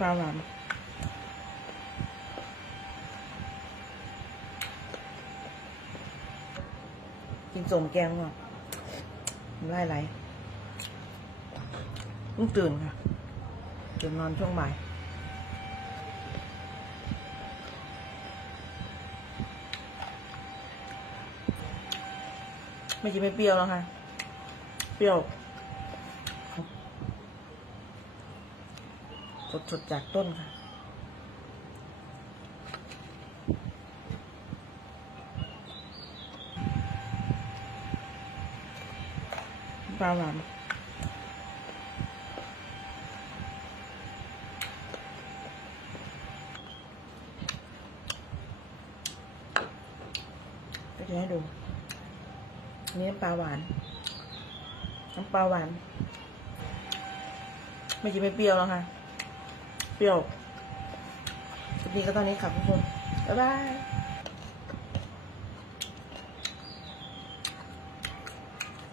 ปลาหวานกินสมแกงว่ะไล่ไหลเพิ่งตื่นค่ะตื่นนอนช่วงบ่ายไม่กินไม่เปรี้ยวแล้วค่ะ เปรี้ยว ดจากต้นค่ะ ปลาหวานก็จะให้ดูนนี้น้ำปลาหวานน้ำปลาหวาน ไม่กินไม่เปรี้ยวแล้วค่ะ เปรี้ยวคลิปนี้ก็ตอนนี้ครับทุกคน บ๊ายบาย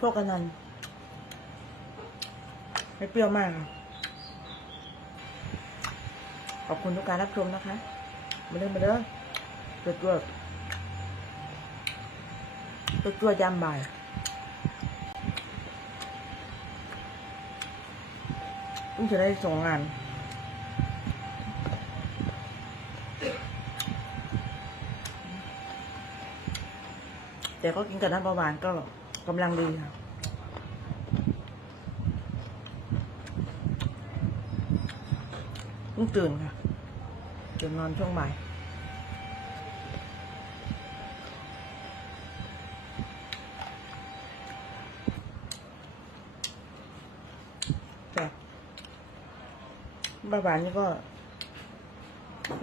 พวกกันนันไม่เปรี้ยวมาก ขอบคุณทุกการรับชมนะคะ มาเริ่มมาเด้อตัวตัวตัวตัวยำบ่ายเพิ่งจะได้ส่งงาน แต่ก็กินกับน้ำปลาหวานก็กำลังดีค่ะเพิ่งตื่นค่ะตื่นนอนช่วงบ่ายแต่บ้าหวานนี่ก็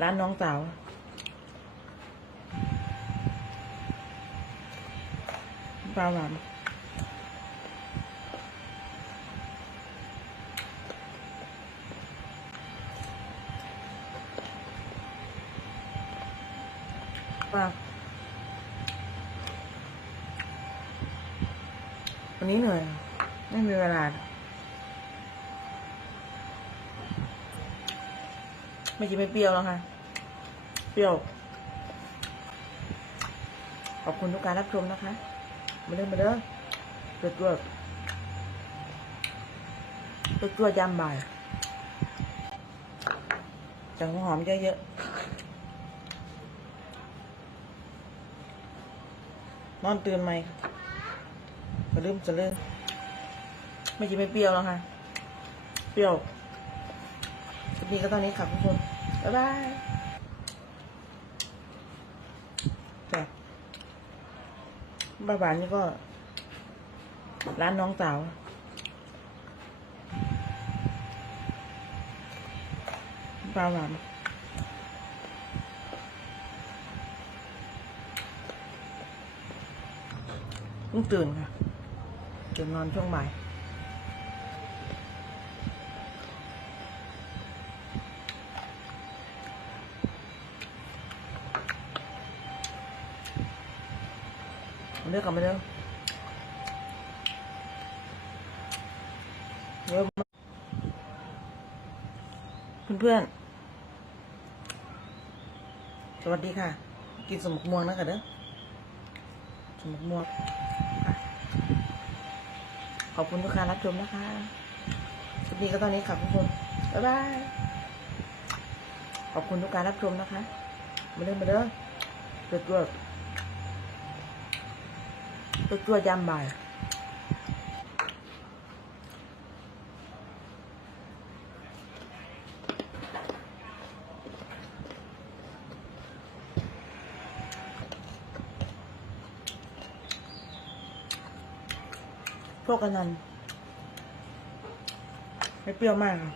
ร้านน้องสาว ปลาหวานปลาวันนี้เหนื่อย ไม่มีเวลา ไม่กินไม่เปรี้ยวแล้วค่ะ เปรี้ยว ขอบคุณทุกการรับชมนะคะ มาเริ่มมาเด้อตัวตัวตัวตัวยำบ่ายจังหอมเยอะๆนอนตื่นไหมมาลืมจะเลื่มไม่กินไม่เปรี้ยวแล้วค่ะ เปรี้ยวคลิปนี้ก็ตอนนี้ครับทุกคน บ๊ายบายแต่ บ้าหวานนี่ก็ ร้านน้องสาว ปลาหวานเพิ่งตื่นค่ะตื่นนอนช่วงบ่าย เลือกกันไปเร็วเร็วมาเพื่อนๆ สวัสดีค่ะ กินสมุกม่วงนะคะเด้อ สมุกม่วง ขอบคุณทุกการรับชมนะคะคลิปนี้ก็ตอนนี้ครับทุกคน บ๊ายบาย ขอบคุณทุกการรับชมนะคะ มาเริ่มมาเด้อตัวตัว ตัวตัวยำบ่ายพวกกันนันไม่เปรี้ยวมากค่ะ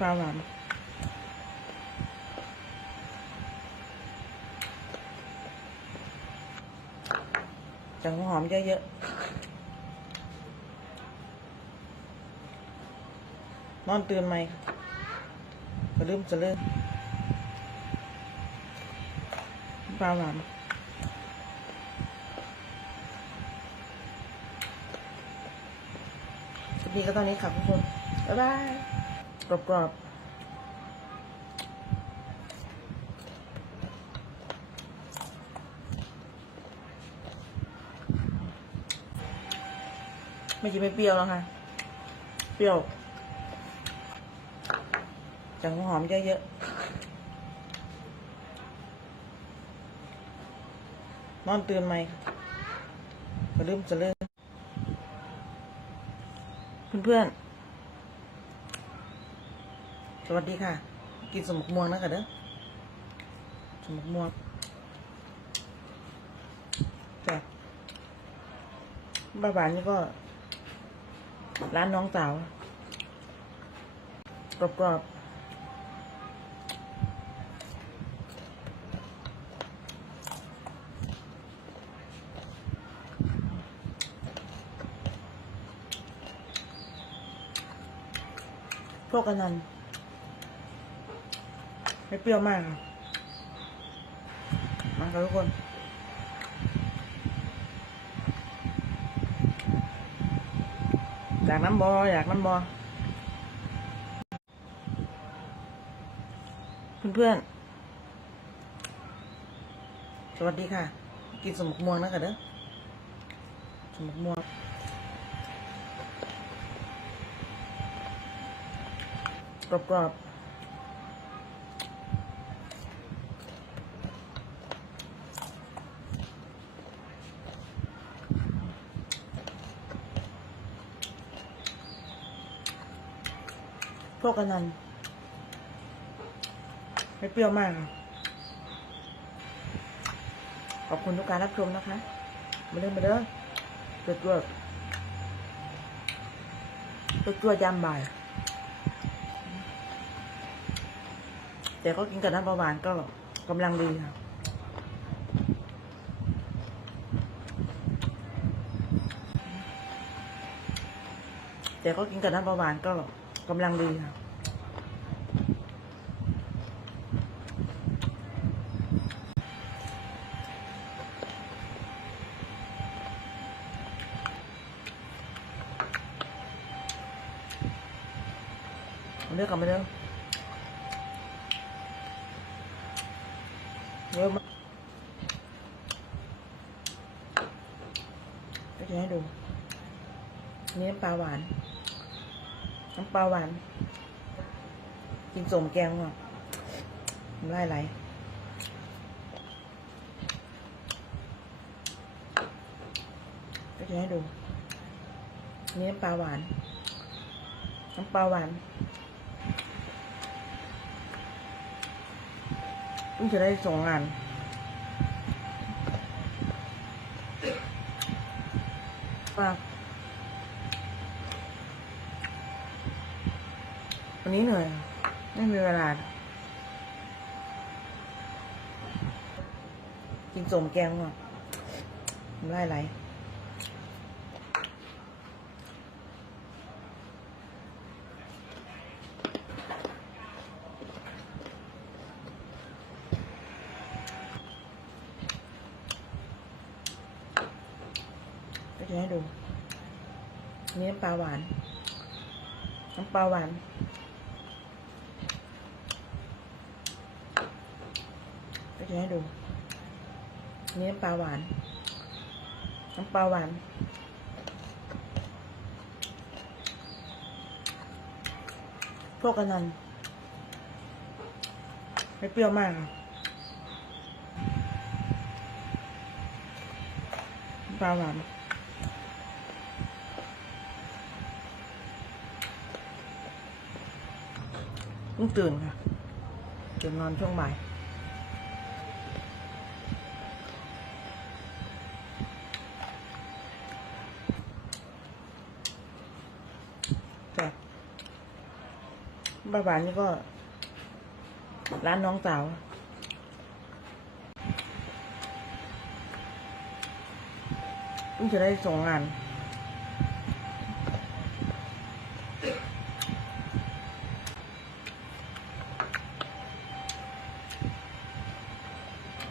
ปลาหวาน จังหอมเยอะๆ นอนตื่นไหมก็ลืมจะเลื่มปลาหวานคลิปดีก็ตอนนี้ค่ะทุกคน บ๊ายบาย กรอบกรอบๆ ไม่กินไม่เปรี้ยวแล้วค่ะ เปรี้ยวจังหอมเยอะๆนอนตื่นไหมกระลืมจะเลื่อนเพื่อนๆ สวัสดีค่ะ กินสมุกม่วงนะคะเด้อสมกม่วงจ้ะบ้าบานนี่ก็ ร้านน้องสาวกรอบๆพวกกันนันไม่เปรี้ยวมากค่ะมาค่ะทุกคน อยากน้ำบออยากน้ำบอเพื่อนๆ สวัสดีค่ะ กินสมุกม่วงนะคะเด้อสมุกม่วงกรอบๆ พวกันนันไม่เปรี้ยวมาก ขอบคุณทุกการรับชมนะคะ มาเล่นมาเด้อตัวตัวตัวตัวยำบ่าย แต่ก็กินกับน้ำปลาหวานก็กำลังดีค่ะแต่ก็กินกับน้ำปลาหวานก็ กำลังดีค่ะเอาเลือกกลับมาเร็วเร็วมาก็จะให้ดูอันนี้น้ำปลาหวาน น้ำปลาหวาน กินสมแกงอะทำลายไหลก็จะให้ดูนนี้น้ำปลาหวาน น้ำปลาหวานเพิ่งจะได้ส่งงานว่า วันนี้เหนื่อย ไม่มีเวลา กินสมแกงอะทำไรไหลก็จะให้ดูนนี้น้ำปลาหวาน น้ำปลาหวาน จะให้ดูนนี้น้ำปลาหวาน น้ำปลาหวาน พวกกันนันไม่เปรี้ยวมากปลาหวานเพิ่งตื่นค่ะตื่นนอนช่วงบ่าย บ้าบานนี่ก็ ร้านน้องสาว เพิ่งจะได้ส่งงาน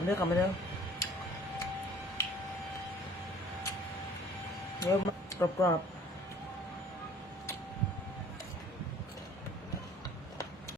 เลือกกับมาเร็วเร็วมกรอบๆ